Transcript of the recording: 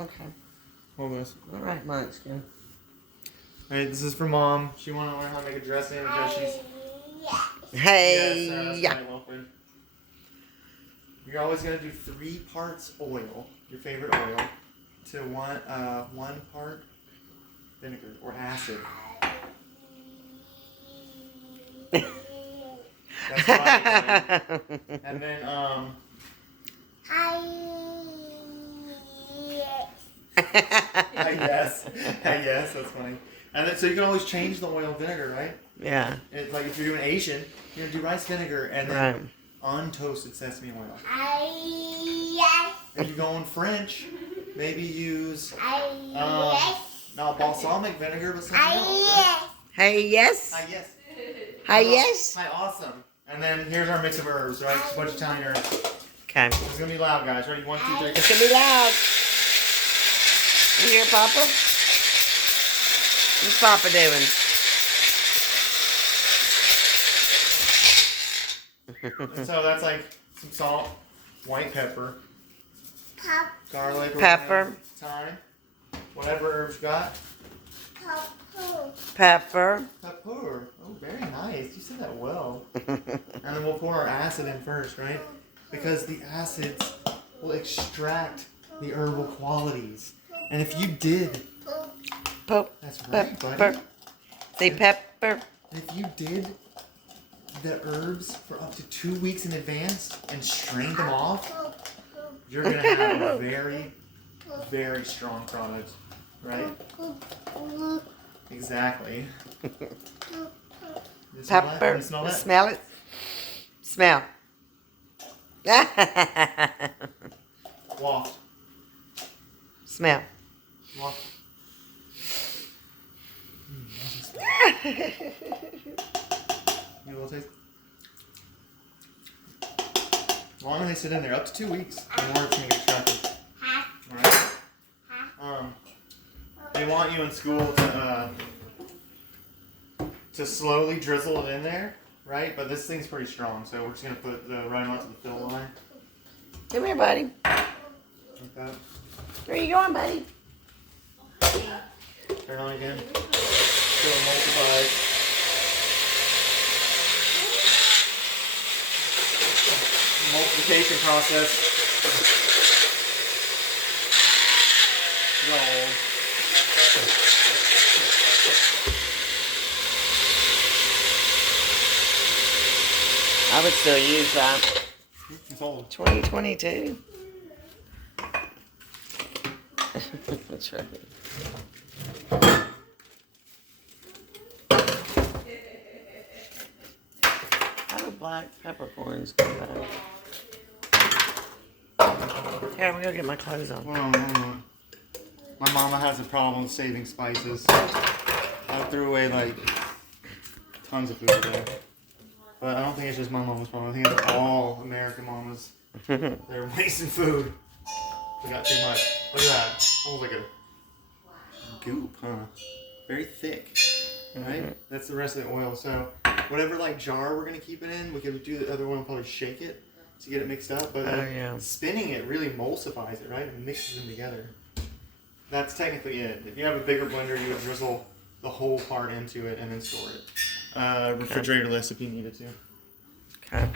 Okay. Hold this. All right, Munchkin. Alright, this is for Mom. She wanted to learn how to make a dressing because she's... Hey. Yes, that's right, Wilfred. You're always going to do 3 parts oil, your favorite oil, to 1 part vinegar or acid. That's right, buddy. And then, yes, that's funny. And then, so you can always change the oil vinegar, right? Yeah. It's like if you're doing Asian, you're going to do rice vinegar and then untoasted sesame oil. If you're going French, maybe use not balsamic vinegar, but something else, right? Hey, yes. Hi, yes. Hi, yes. Hi, awesome. And then here's our mix of herbs, right? Just a bunch of Italian herbs. Okay. It's going to be loud, guys. Ready? 1, 2, 3. It's going to be loud. You hear Papa? What's Papa doing? And so that's like some salt, white pepper, garlic, Pepper, thyme, whatever herbs you got. pepper. Pepper. Oh, very nice. You said that well. And then we'll pour our acid in first, right? Because the acids will extract the herbal qualities. And if you did... That's right, buddy. Say pepper. If you did the herbs for up to 2 weeks in advance and strained them off, you're going to have a very, very strong product, right? Exactly. Pepper. Smell that? Smell it. Smell. Waft. Smell. Waft. You a little taste? As long as they sit in there, up to 2 weeks, the more it's going to get extracted. Alright? They want you in school to slowly drizzle it in there, right? But this thing's pretty strong, so we're just going to put the right amount to the fill line. Come here, buddy. Like that. Where you going, buddy? Turn on again. So it multiplies. Multiplication process. Roll. I would still use that. It's old. 2022. That's right. How do black peppercorns go back? Here, I'm gonna get my clothes on. Hold on. My mama has a problem with saving spices. I threw away like tons of food today. But I don't think it's just my mama's problem. I think it's all American mamas. They're wasting food. We got too much. Look at that. Almost like a goop, huh? Very thick. Right? That's the rest of the oil. So whatever like jar we're gonna keep it in, we could do the other one and probably shake it to get it mixed up. But spinning it really emulsifies it, right? It mixes them together. That's technically it. If you have a bigger blender, you would drizzle the whole part into it and then store it. Refrigerator list if you needed to. Okay.